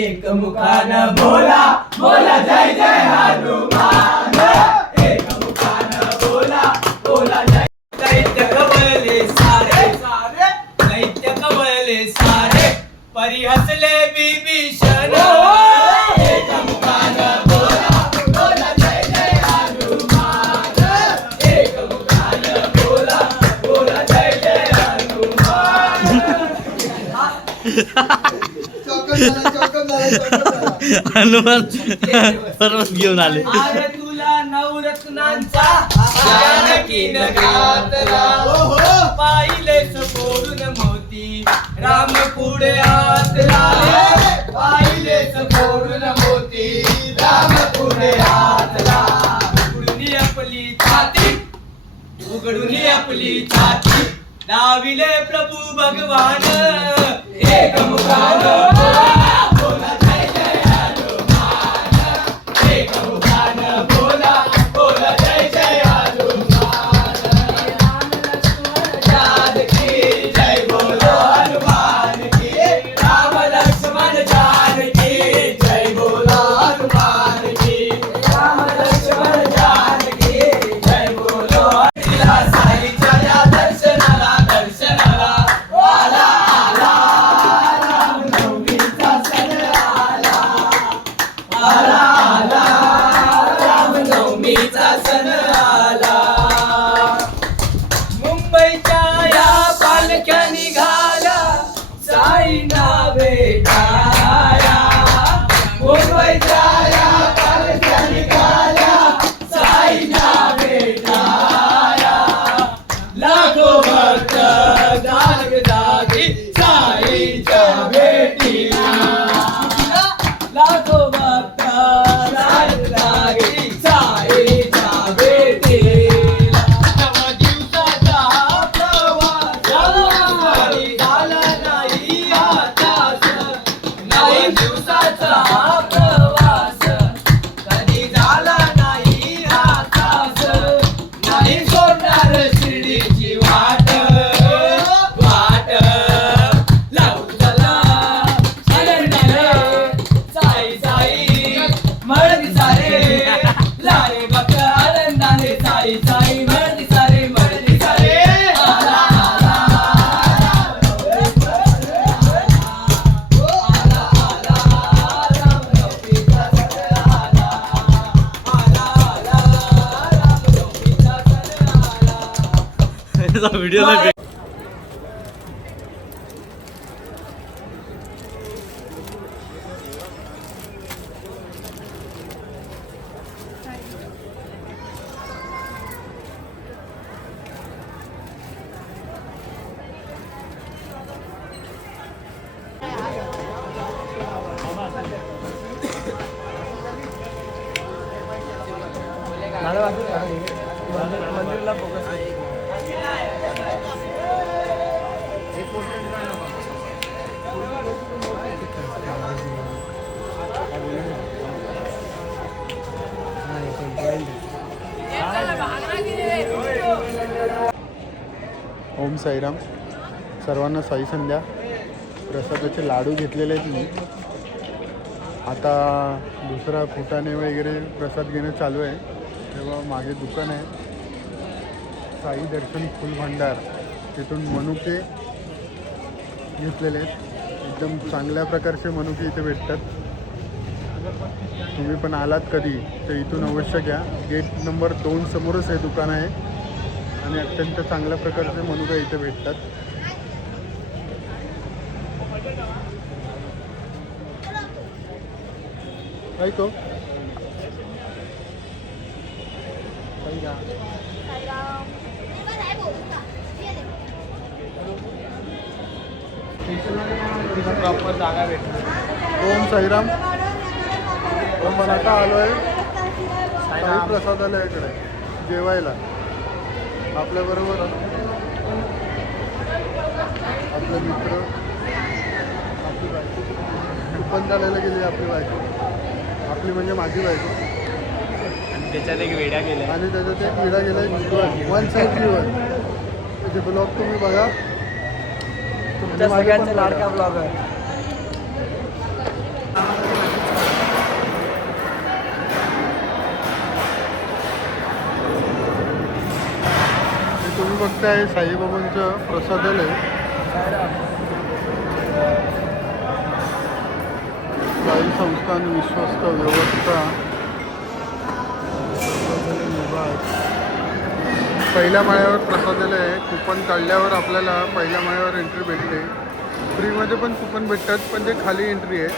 एक मुखान बोला बोला जय जय हनुमान, एक मुखान बोला बोला जय. दैत्य कवळले सारे सारे, दैत्य कवळले सारे, परी हसले विभीषण. एक मुखान बोला बोला जय जय हनुमान, एक मुखान बोला बोला जय जय हनुमान. हनुमान पर्वत घेऊन आले. अरे तुला नवरत्नांचा जानकीन घातला, पाहिलेस फोडून मोती राम पुढे हातला, पाहिलेस फोडून मोती राम पुढे हातला. उघडून आपली छाती, उघडून आपली छाती, लाविले प्रभू भगवान. एक मुखान बोला बोला जय जय हनुमान, एक मुखान बोला बोला जय जय हनुमान. राम लक्ष्मण जानकी जय बोलो हनुमान की, राम लक्ष्मण जानकी जय बोलो हनुमान की, राम लक्ष्मण जानकी जय बोलो. साईच्या या दर्शनाला दर्शनाला आला आला, रामनवमीचा सण आला आला आला, रामनवमीचा सण आला. मुंबईच्या या पालख्या निघाला साईना भेटाया, मुंबईच्या या पालख्या निघाल्या साईना भेटाया. लाखो भक्त जागी साईच्या भेटीला, लाखो भक्त जागी साईच्या भेटीला. 9 दिवसाचा प्रवास झाला नाही आताच, 9 दिवसाचा प्रवास कधी झाला नाही आताच. नाही सोडणार शिर्डीची वाट वाट, लावू चला आनंदाने साई साई मळदी सारे, लारे भक्त आनंदाने साई साई मळदी सारे मळदी सारे. आला आला आला आला, रामनवमीचा सण आला आला आला, रामनवमीचा सण आला. व्हिडिओ मंदिरला फोकस. ओम साईराम. सर्वांना साई संध्या. प्रसादाचे लाडू घेतलेले आहेत मी. आता दुसरा फुटाणे वगैरे प्रसाद घेणं चालू आहे. तेव्हा मागे दुकान आहे साई दर्शन फुल भंडार, तिथून मनुके घेतलेले आहेत. एकदम चांगल्या प्रकारचे मनुके इथे भेटतात. तुम्ही पण आलात कधी तर इथून अवश्य घ्या. गेट नंबर 2 समोरच हे दुकान आहे आणि अत्यंत चांगल्या प्रकारचे मनुका इथे भेटतात. काय तो प्रॉपर जागा भेटली. ओम साईराम. आपण आता आलोय साई प्रसादालयाकडे जेवायला. आपल्याबरोबर आपले मित्र, आपली बायको कुपन चालायला गेली. आपली बायको, आपली म्हणजे माझी बायको, आणि त्याच्यात एक वेड्या गेल्या. आणि त्याच्यात एक विडा गेला जीवन, वन साईड जीवन. त्याचे ब्लॉग तुम्ही बघा. तुमच्या सगळ्यांचा लाडका ब्लॉगर. हे तुम्ही बघताय साईबाबांचं प्रसादालय. साई संस्थान विश्वस्त व्यवस्था विभाग. पहिल्या माळ्यावर प्रसादालय आहे. कुपन काढल्यावर आपल्याला पहिल्या माळ्यावर एंट्री भेटते. फ्रीमध्ये पण कुपन भेटतात, पण ते खाली एंट्री आहे.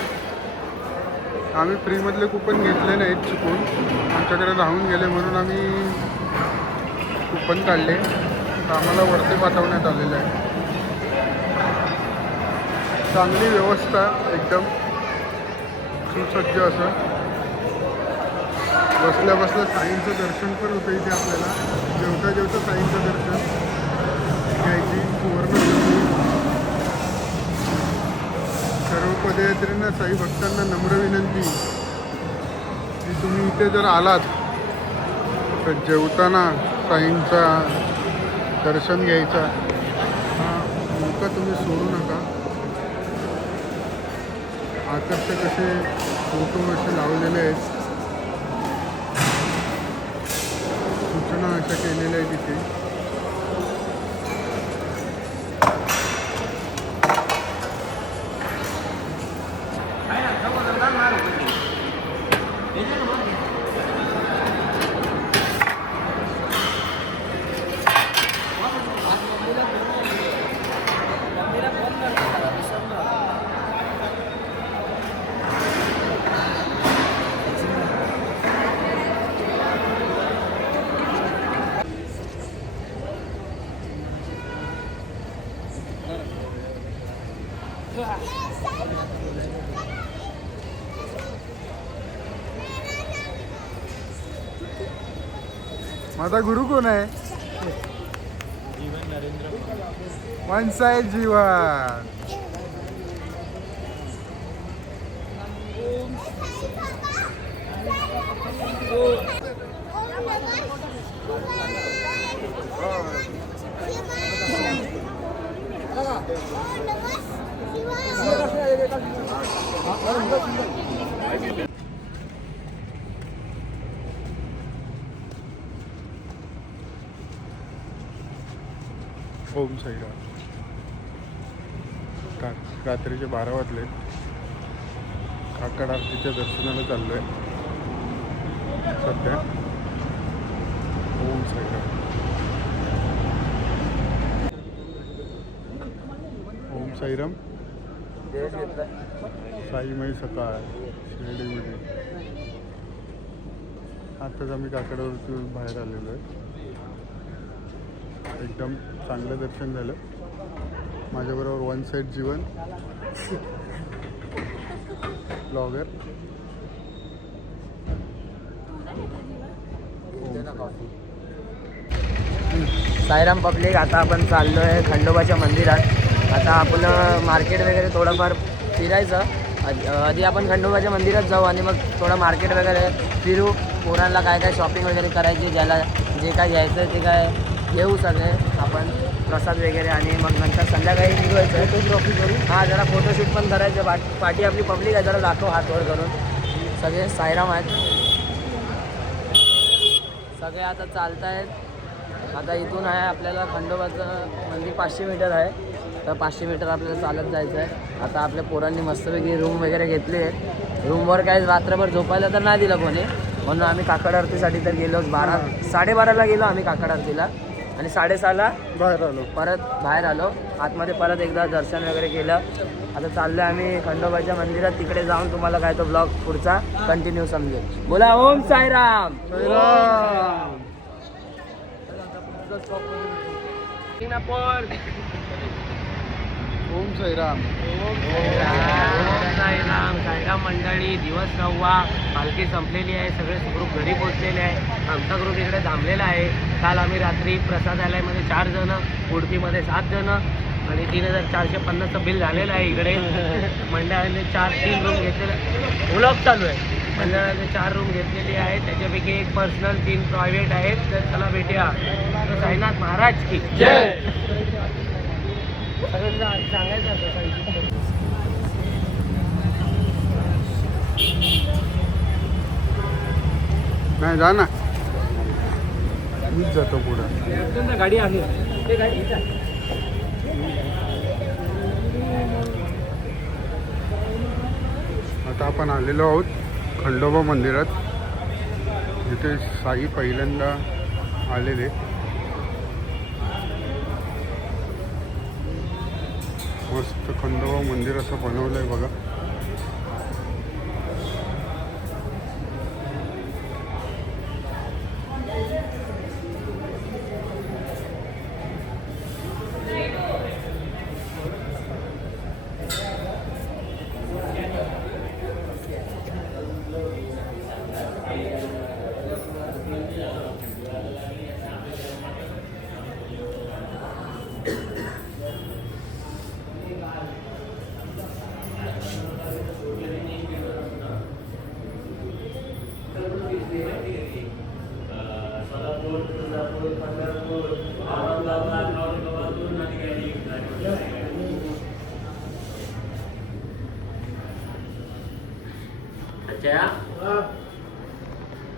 आम्ही फ्रीमधले कुपन घेतले नाहीत चुकून, आमच्याकडे राहून गेले म्हणून आम्ही कुपन काढले. तर आम्हाला वरती पाठवण्यात आलेलं आहे. चांगली व्यवस्था, एकदम सुसज्ज असं. बसल्या बसल्या साईंचं दर्शन पण होतं इथे आपल्याला. जेवता जेवता साईंचं दर्शन घ्यायची सुवर्ण संधी. सर्व पदयात्रींना, साई भक्तांना नम्र विनंती की तुम्ही इथे जर आलात तर जेवताना साईंचा दर्शन घ्यायचा हा मौका तुम्ही सोडू नका. आकर्षक असे फोटो असे लावलेले आहेत. सूचना अशा केलेल्या आहेत तिथे. माझा गुरु कोण आहे? जीवन नरेंद्र. वन साईड जीवन. ओम साईराम. रात्रीचे 12 वाजले. काकड आरतीच्या दर्शनाला चाललो आहे सध्या. ओम साईराम. ओम साईराम. साईमय सकाळ शिर्डीमध्ये. आत्ताच आम्ही काकडावरती बाहेर आलेलो आहे. एकदम चांगलं दर्शन झालं. माझ्याबरोबर वन साईड जीवन ब्लॉगर. साईराम पब्लिक. आता आपण चाललो आहे खंडोबाच्या मंदिरात. आता आपलं मार्केट वगैरे थोडंफार फिरायचं. आधी आपण खंडोबाच्या मंदिरात जाऊ आणि मग थोडं मार्केट वगैरे फिरू. पोरांना काय काय शॉपिंग वगैरे करायची, ज्याला जे काय घ्यायचं ते काय घेऊ सगळे आपण, प्रसाद वगैरे. आणि मग नंतर संध्याकाळी निघायचं फोटोग्राफी करू. हां, जरा फोटोशूट पण करायचं. पाठी आपली पब्लिक आहे, जरा दाखव हात वर करून. सगळे साईराम आहेत सगळे. आता चालत आहेत. आता इथून आहे आपल्याला खंडोबाचं मंदिर 500 मीटर आहे. तर 500 मीटर आपल्याला चालत जायचं आहे. आता आपल्या पोरांनी मस्तपैकी रूम वगैरे घेतली आहे. रूमवर काय रात्रभर झोपायला तर नाही दिलं कोणी, म्हणून आम्ही काकड आरतीसाठी तर गेलो 12:30ला गेलो आम्ही काकड आरतीला आणि 6:30ला बाहेर आलो. परत बाहेर आलो. आतमध्ये परत एकदा दर्शन वगैरे केलं. आता चाललोय आम्ही खंडोबाच्या मंदिरात, तिकडे जाऊन तुम्हाला काय तो ब्लॉग पुढचा कंटिन्यू समजेल. बोला ओम साईराम. ओम साईराम. साईराम मंडळी, दिवस 9वा, पालखी संपलेली आहे, सगळे सुखरूप घरी पोहोचलेले आहे. आमचा ग्रुप इकडे थांबलेला आहे. काल आम्ही रात्री प्रसादालयामध्ये 4 जण, उडपीमध्ये 7 जण आणि 3,450चं बिल झालेलं आहे. इकडे मंडळाने 3 रूम घेतलेले, व्लॉग चालू आहे. मंडळाने 4 रूम घेतलेली आहे, त्याच्यापैकी 1 पर्सनल, 3 प्रायव्हेट आहेत. तर चला भेटूया. तर साईनाथ महाराज की जय. सांगायचं असं नाही जा ना, मीच जातो पुढं. गाडी आहे ते गाडी. आता आपण आलेलो आहोत खंडोबा मंदिरात, जिथे साई पहिल्यांदा आलेले. मस्त खंडोबा मंदिर असं बनवलं आहे बघा.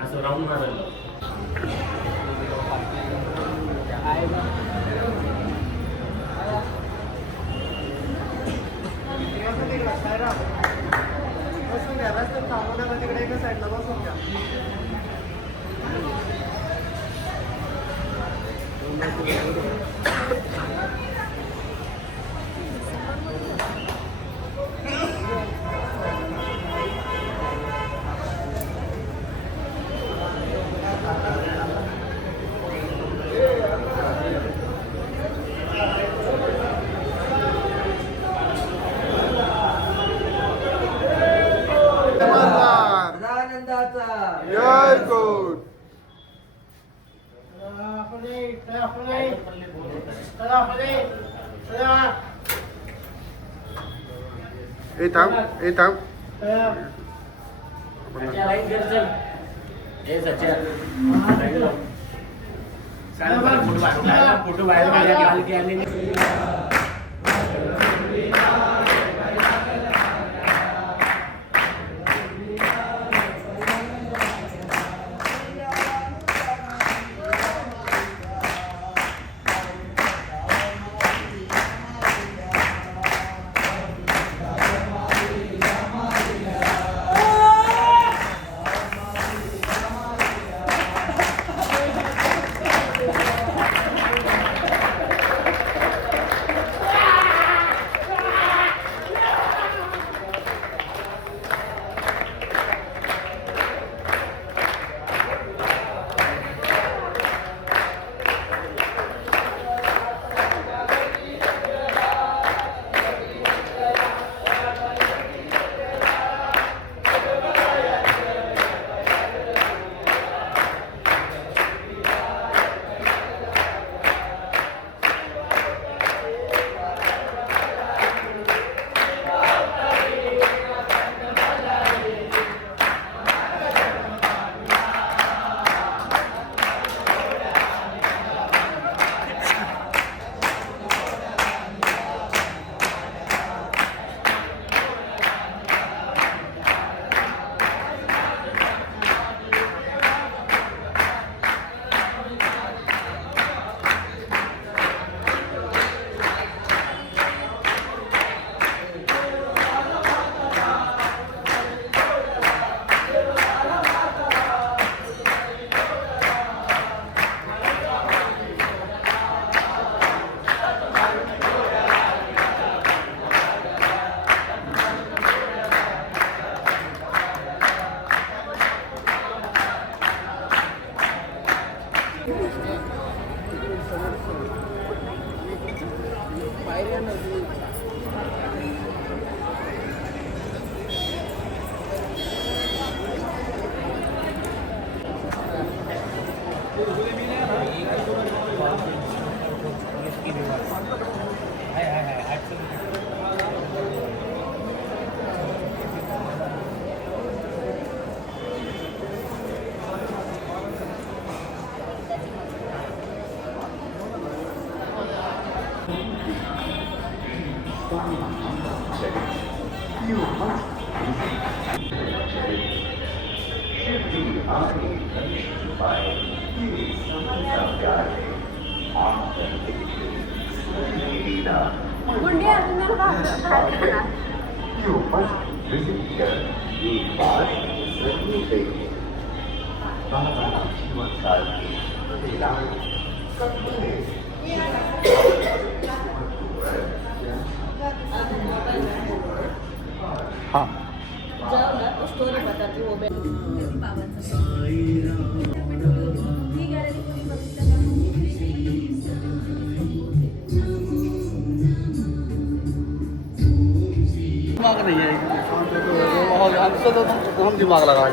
असं राऊंड मारलं जय कोट. ए थांब, ए थांब. फोटो बाहेर. हां दिमाग नहीं है हमसे तो हम दिमाग लगा